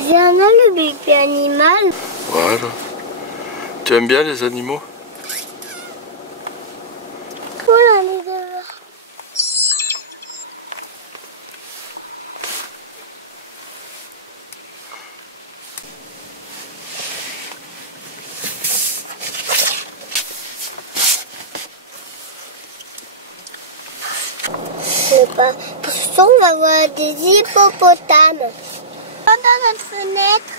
C'est un le bébé animal. Voilà. Tu aimes bien les animaux? Voilà les deux. Pour ce soir, on va voir des hippopotames. Dans notre fenêtre.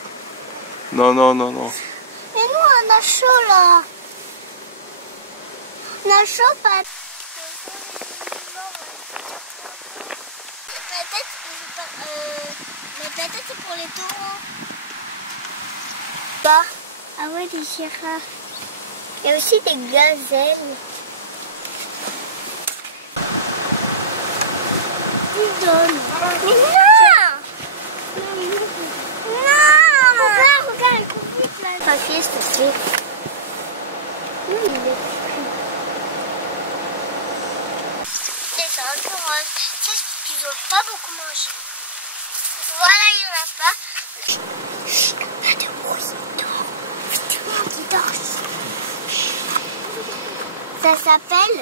Non, non, non, non. Mais nous, on a chaud là. On a chaud, pas. Peut-être c'est pour les taureaux. Bah. Ah ouais, des girafes. Il y a aussi des gazelles. Mais non! Non! Regarde, elle court vite là. Papier, s'il te plaît. Et ça encore, c'est qu'ils n'ont pas beaucoup mangé. Voilà, il n'y en a pas. Chut, pas de bruit. Vite, dors. Ça s'appelle.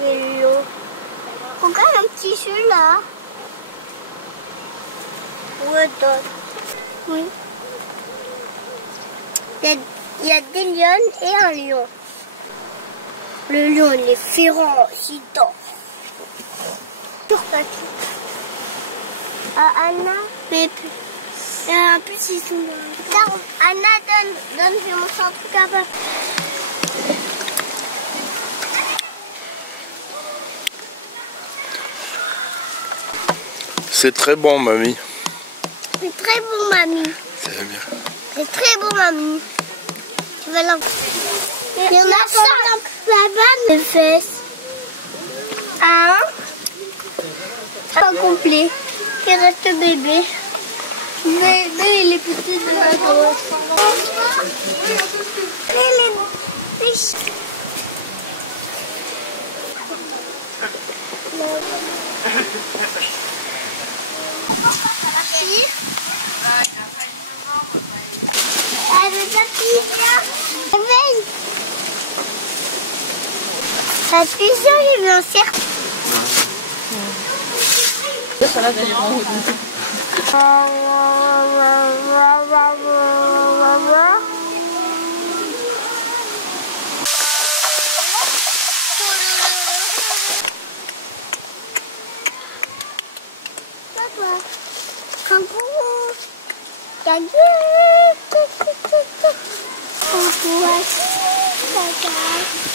Les lots. Regarde un petit jeu là. Oui. Il y a des lions et un lion. Le lion, il est féroce, il dort. Sur papier. Anna, mais un petit sous. Anna, donne, je vais montrer un truc à papa. C'est très bon, mamie. C'est très bon, mamie. C'est bien. C'est très bon, mamie. Tu vas l'en... Il y en a ça, les fesses. Pas complet. Il reste le bébé. Mais il est petit de la grosse. Il est fiche. La pigeon, il vient cercle. Ça là, d'aller en haut.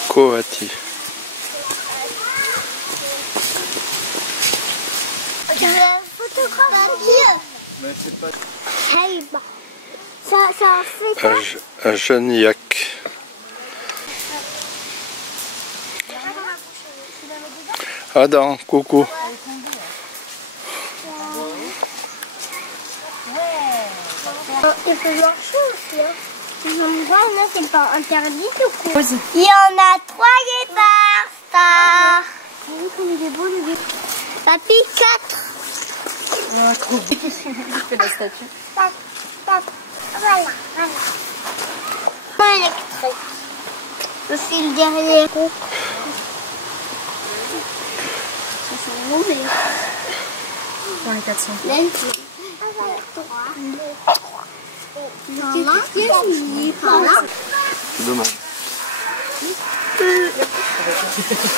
Coati. Mais c'est pas... Ça fait ça. Un jeune yak. Adam, coucou. Il peut marcher aussi. Non, c'est pas interdit tout court. Il y en a 3 guépards. Star. Papy, 4. Ah, trop vite. Il fait la statue. Voilà. Pas électrique. Le fil derrière. Ça c'est mauvais. Dans les 400. C'est dommage.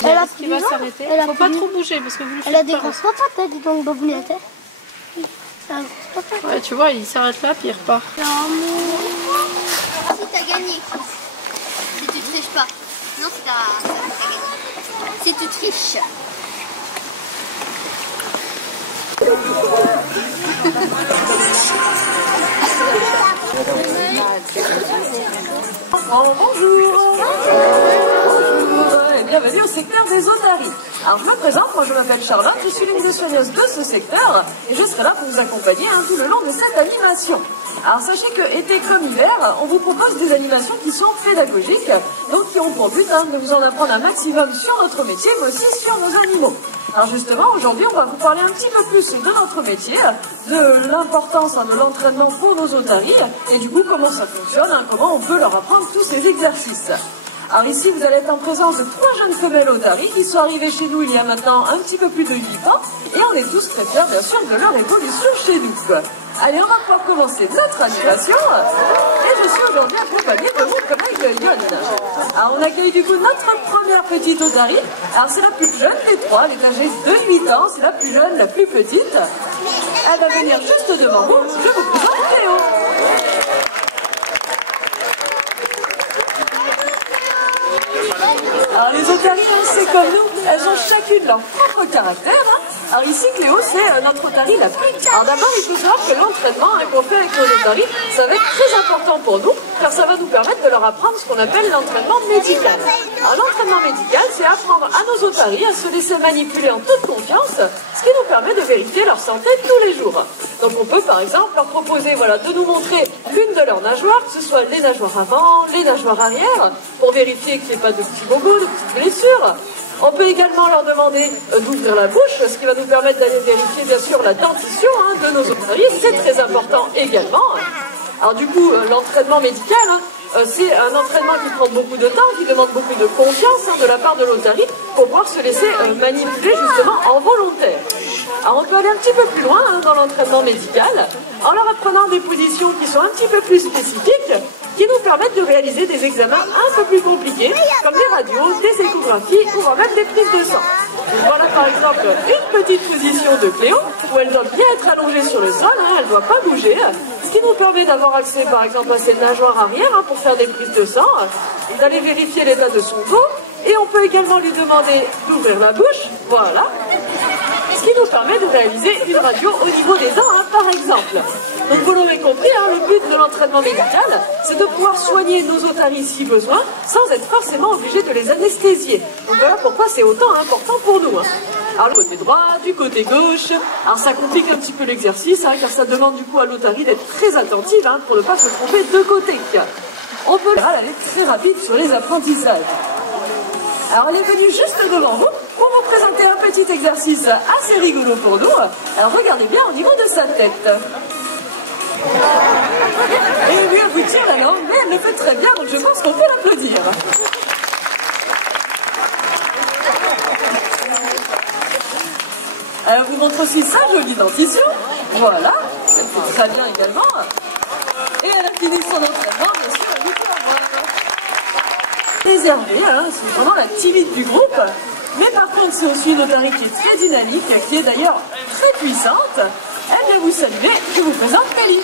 Est-ce qu'il va s'arrêter? Il ne faut pas trop bouger parce que vous le faites. Elle a des grosses papates, dis donc, babounette. Ouais, tu vois, il s'arrête là puis il repart. Si t'as gagné. Si tu triches pas. Non, si t'as gagné. Si tu triches. Bonjour. et bienvenue au secteur des otaries. Alors je me présente, moi je m'appelle Charlotte, je suis l'une des soigneuses de ce secteur et je serai là pour vous accompagner tout le long de cette animation. Alors sachez que été comme hiver, on vous propose des animations qui sont pédagogiques, donc qui ont pour but de vous en apprendre un maximum sur notre métier, mais aussi sur nos animaux. Alors justement, aujourd'hui, on va vous parler un petit peu plus de notre métier, de l'importance de l'entraînement pour nos otaries, et du coup, comment ça fonctionne, comment on peut leur apprendre tous ces exercices. Alors ici, vous allez être en présence de 3 jeunes femelles otaries qui sont arrivées chez nous il y a maintenant un petit peu plus de 8 ans, et on est tous très fiers, bien sûr, de leur évolution chez nous. Allez, on va pouvoir commencer notre animation, et je suis aujourd'hui accompagnée de mon collègue Yon. Alors, on accueille du coup notre première petite otarie. Alors, c'est la plus jeune des 3, elle est âgée de 8 ans, c'est la plus jeune, la plus petite. Elle va venir juste devant vous, je vous présente Cléo. Alors les otaries, c'est comme nous, elles ont chacune leur propre caractère. Alors ici, Cléo, c'est notre otarie la plus. Alors d'abord, il faut savoir que l'entraînement qu'on fait avec nos otaries, ça va être très important pour nous, car ça va nous permettre de leur apprendre ce qu'on appelle l'entraînement médical. Alors l'entraînement médical, c'est apprendre à nos otaries à se laisser manipuler en toute confiance, ce qui nous permet de vérifier leur santé tous les jours. Donc on peut par exemple leur proposer de nous montrer l'une de leurs nageoires, que ce soit les nageoires avant, les nageoires arrière, pour vérifier qu'il n'y ait pas de petits bobos, de petites blessures. On peut également leur demander d'ouvrir la bouche, ce qui va nous permettre d'aller vérifier bien sûr la dentition de nos otaries, c'est très important également. Alors du coup, l'entraînement médical, c'est un entraînement qui prend beaucoup de temps, qui demande beaucoup de confiance de la part de l'otarie pour pouvoir se laisser manipuler justement en volontaire. Alors on peut aller un petit peu plus loin dans l'entraînement médical en leur apprenant des positions qui sont un petit peu plus spécifiques, qui nous permettent de réaliser des examens un peu plus compliqués, comme des radios, des échographies, ou voire même des prises de sang. Voilà par exemple une petite position de Cléo, où elle doit bien être allongée sur le sol, elle ne doit pas bouger, ce qui nous permet d'avoir accès par exemple à ses nageoires arrière pour faire des prises de sang, d'aller vérifier l'état de son dos, et on peut également lui demander d'ouvrir la bouche, voilà, ce qui nous permet de réaliser une radio au niveau des dents, par exemple. Donc vous l'aurez compris, le but de l'entraînement médical, c'est de pouvoir soigner nos otaries si besoin, sans être forcément obligé de les anesthésier. Donc voilà pourquoi c'est autant important pour nous. Alors le côté droit, du côté gauche, alors ça complique un petit peu l'exercice, car ça demande du coup à l'otarie d'être très attentive pour ne pas se tromper de côté. On peut aller très rapide sur les apprentissages. Alors elle est venue juste devant vous pour vous présenter un petit exercice assez rigolo pour nous. Alors regardez bien au niveau de sa tête. Et oui, elle vous tire la langue, mais elle le fait très bien, donc je pense qu'on peut l'applaudir. Elle vous montre aussi sa jolie dentition. Voilà, elle fait très bien également. Et elle a fini son entraînement, bien sûr, elle vous fait la main. Réservée, c'est vraiment la timide du groupe. Mais par contre, c'est aussi une otarie qui est très dynamique, qui est d'ailleurs très puissante. Elle vient vous saluer, je vous présente Kelly.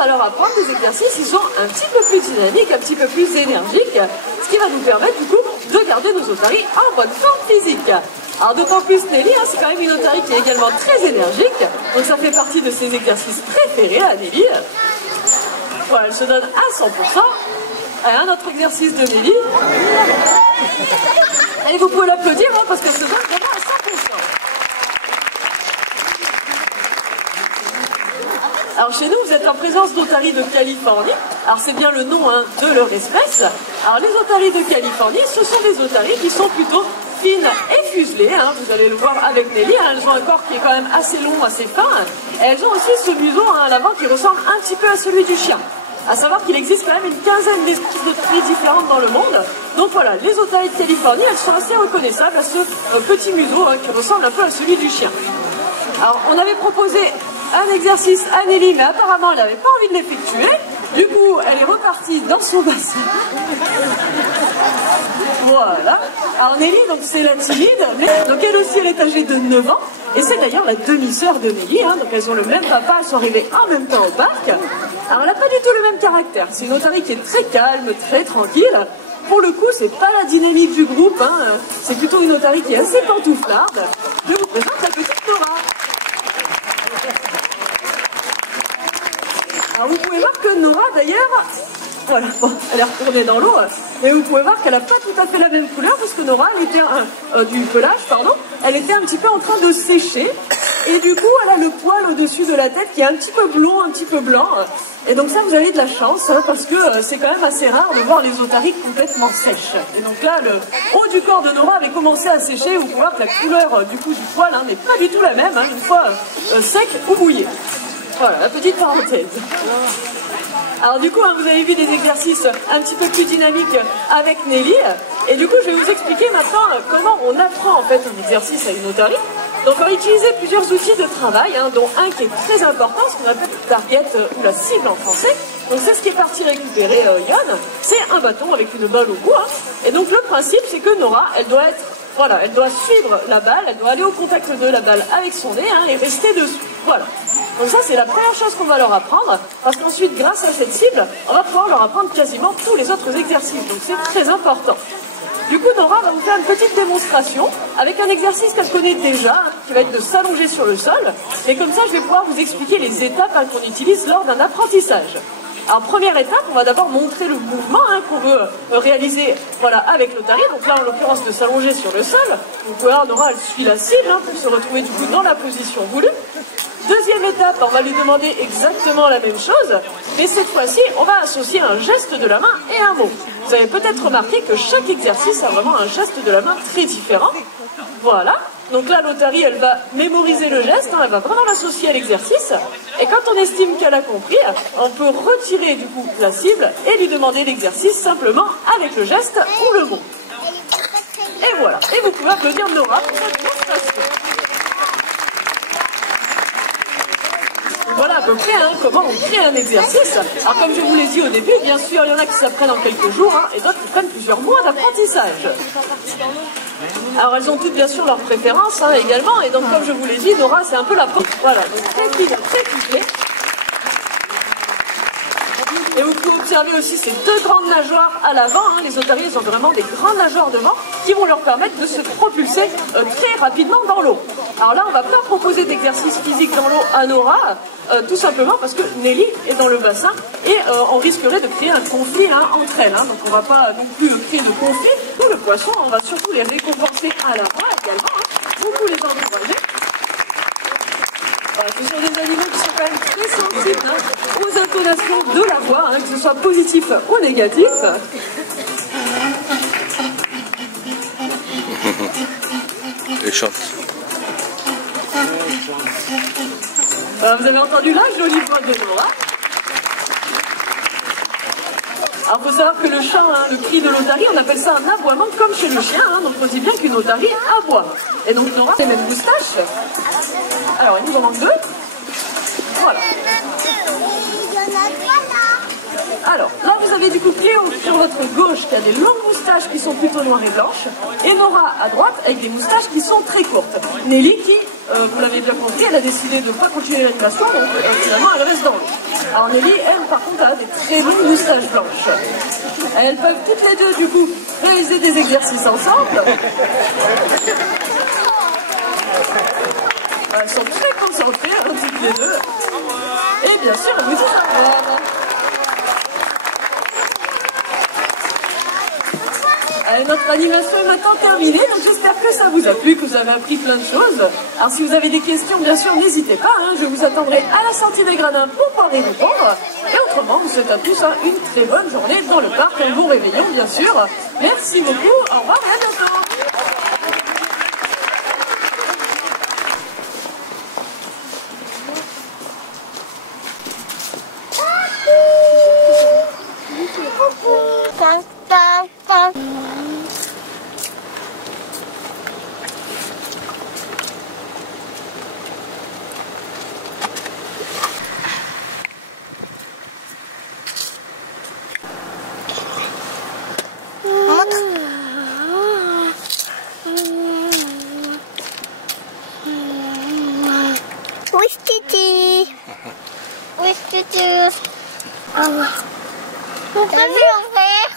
Alors apprendre des exercices qui sont un petit peu plus dynamiques, un petit peu plus énergiques, ce qui va nous permettre du coup de garder nos otaries en bonne forme physique. Alors d'autant plus Nelly, c'est quand même une otarie qui est également très énergique, donc ça fait partie de ses exercices préférés à Nelly. Voilà, elle se donne à 100%. Allez, un autre exercice de Nelly. Allez, vous pouvez l'applaudir parce qu'elle se donne vraiment à 100%. Alors chez nous, vous êtes en présence d'otaries de Californie. Alors c'est bien le nom de leur espèce. Alors les otaries de Californie, ce sont des otaries qui sont plutôt fines et fuselées. Vous allez le voir avec Nelly. Elles ont un corps qui est quand même assez long, assez fin. Et elles ont aussi ce museau à l'avant qui ressemble un petit peu à celui du chien. À savoir qu'il existe quand même une quinzaine d'espèces d'otaries différentes dans le monde. Donc voilà, les otaries de Californie, elles sont assez reconnaissables à ce petit museau qui ressemble un peu à celui du chien. Alors on avait proposé un exercice à Nelly, mais apparemment elle n'avait pas envie de l'effectuer. Du coup, elle est repartie dans son bassin. Voilà. Alors Nelly, donc c'est la timide, donc elle aussi elle est âgée de 9 ans. Et c'est d'ailleurs la demi-sœur de Nelly, donc elles ont le même papa, elles sont arrivées en même temps au parc. Alors elle n'a pas du tout le même caractère, c'est une otarie qui est très calme, très tranquille. Pour le coup, c'est pas la dynamique du groupe, c'est plutôt une otarie qui est assez pantouflarde. Je vous présente la petite Nora. Alors vous pouvez voir que Nora d'ailleurs, Voilà, bon, elle est retournée dans l'eau. Mais vous pouvez voir qu'elle n'a pas tout à fait la même couleur parce que Nora, elle était du pelage, pardon, elle était un petit peu en train de sécher. Et du coup, elle a le poil au-dessus de la tête qui est un petit peu blond, un petit peu blanc. Et donc ça, vous avez de la chance, hein, parce que c'est quand même assez rare de voir les otaries complètement sèches. Et donc là, le haut du corps de Nora avait commencé à sécher. Vous pouvez voir que la couleur du coup du poil hein, n'est pas du tout la même, hein, une fois sec ou mouillé. Voilà, la petite parenthèse. Alors du coup, hein, vous avez vu des exercices un petit peu plus dynamiques avec Nelly. Et du coup, je vais vous expliquer maintenant comment on apprend en fait un exercice à une otarie. Donc on va utiliser plusieurs outils de travail, hein, dont un qui est très important, ce qu'on appelle le target ou la cible en français. Donc c'est ce qui est parti récupérer Yon. C'est un bâton avec une balle au bout. Hein. Et donc le principe, c'est que Nora, elle doit suivre la balle, elle doit aller au contact de la balle avec son nez hein, et rester dessus. Voilà. Donc ça, c'est la première chose qu'on va leur apprendre, parce qu'ensuite, grâce à cette cible, on va pouvoir leur apprendre quasiment tous les autres exercices. Donc c'est très important. Du coup, Nora va vous faire une petite démonstration avec un exercice qu'elle connaît déjà, qui va être de s'allonger sur le sol. Et comme ça, je vais pouvoir vous expliquer les étapes hein, qu'on utilise lors d'un apprentissage. Alors, première étape, on va d'abord montrer le mouvement hein, qu'on veut réaliser voilà, avec l'otarie. Donc là, en l'occurrence, de s'allonger sur le sol. Vous pouvez voir, Nora, elle suit la cible hein, pour se retrouver du coup dans la position voulue. Deuxième étape, on va lui demander exactement la même chose, mais cette fois-ci, on va associer un geste de la main et un mot. Vous avez peut-être remarqué que chaque exercice a vraiment un geste de la main très différent. Voilà. Donc là, l'otarie, elle va mémoriser le geste, hein, elle va vraiment l'associer à l'exercice. Et quand on estime qu'elle a compris, on peut retirer du coup la cible et lui demander l'exercice simplement avec le geste ou le mot. Et voilà. Et vous pouvez applaudir Nora pour cette démonstration. Voilà à peu près hein, comment on crée un exercice. Alors comme je vous l'ai dit au début, bien sûr, il y en a qui s'apprennent en quelques jours hein, et d'autres qui prennent plusieurs mois d'apprentissage. Alors elles ont toutes bien sûr leurs préférences hein, également, et donc comme je vous l'ai dit, Nora c'est un peu la première. Voilà, donc très fine, très couplée. Et vous pouvez observer aussi ces deux grandes nageoires à l'avant. Hein. Les otaries, elles ont vraiment des grandes nageoires devant qui vont leur permettre de se propulser très rapidement dans l'eau. Alors là, on ne va pas proposer d'exercice physique dans l'eau à Nora, tout simplement parce que Nelly est dans le bassin et on risquerait de créer un conflit hein, entre elles. Hein. Donc on ne va pas non plus créer de conflit. Pour le poisson, on va surtout les récompenser à la voix également, hein. Beaucoup les encourager. Voilà, ce sont des animaux qui sont quand même très sensibles hein, aux intonations de la voix, hein, que ce soit positif ou négatif. Et chante. Voilà, vous avez entendu la jolie voix de Nora. Alors il faut savoir que le chant, hein, le cri de l'otarie, on appelle ça un aboiement comme chez le chien, hein, donc on dit bien qu'une otarie aboie. Et donc Nora a les mêmes moustaches. Alors il nous en manque deux. Voilà. Alors là vous avez du coup Cléo sur votre gauche qui a des longues moustaches qui sont plutôt noires et blanches. Et Nora à droite avec des moustaches qui sont très courtes. Nelly qui, vous l'avez bien compris, elle a décidé de ne pas continuer l'animation, donc finalement elle reste dans l'eau. Alors Nelly, elle par contre a des très longues moustaches blanches. Elles peuvent toutes les deux du coup réaliser des exercices ensemble. Elles sont très concentrées, hein, toutes les deux. Et bien sûr, elles vous disent au revoir. Allez, notre animation est maintenant terminée, donc j'espère que ça vous a plu, que vous avez appris plein de choses. Alors si vous avez des questions, bien sûr, n'hésitez pas, hein, je vous attendrai à la sortie des gradins pour pouvoir y répondre. Et autrement, vous souhaite à tous hein, une très bonne journée dans le parc, un bon réveillon, bien sûr. Merci beaucoup, au revoir et à bientôt.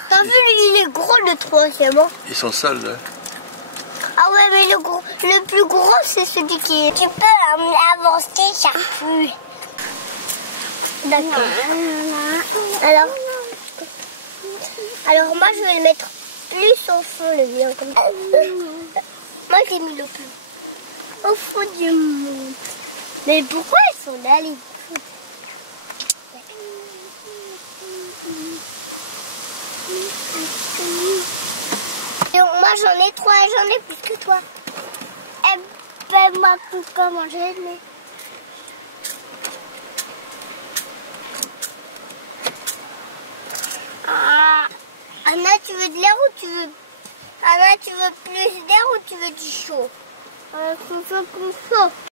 T'as vu, il est gros le troisième. Ils sont sales là. Ah ouais, mais le plus gros c'est celui qui est. Tu peux avancer chaque fois. D'accord. Alors Alors moi je vais le mettre plus au fond le mien comme ça. Moi j'ai mis le plus au fond du monde. Mais pourquoi ils sont là les poules? Donc moi j'en ai 3 et j'en ai plus que toi. Eh ben moi pourquoi manger mais... Ah, Anna, tu veux de l'air ou tu veux... Anna, tu veux plus d'air ou tu veux du chaud? Je veux plus chaud.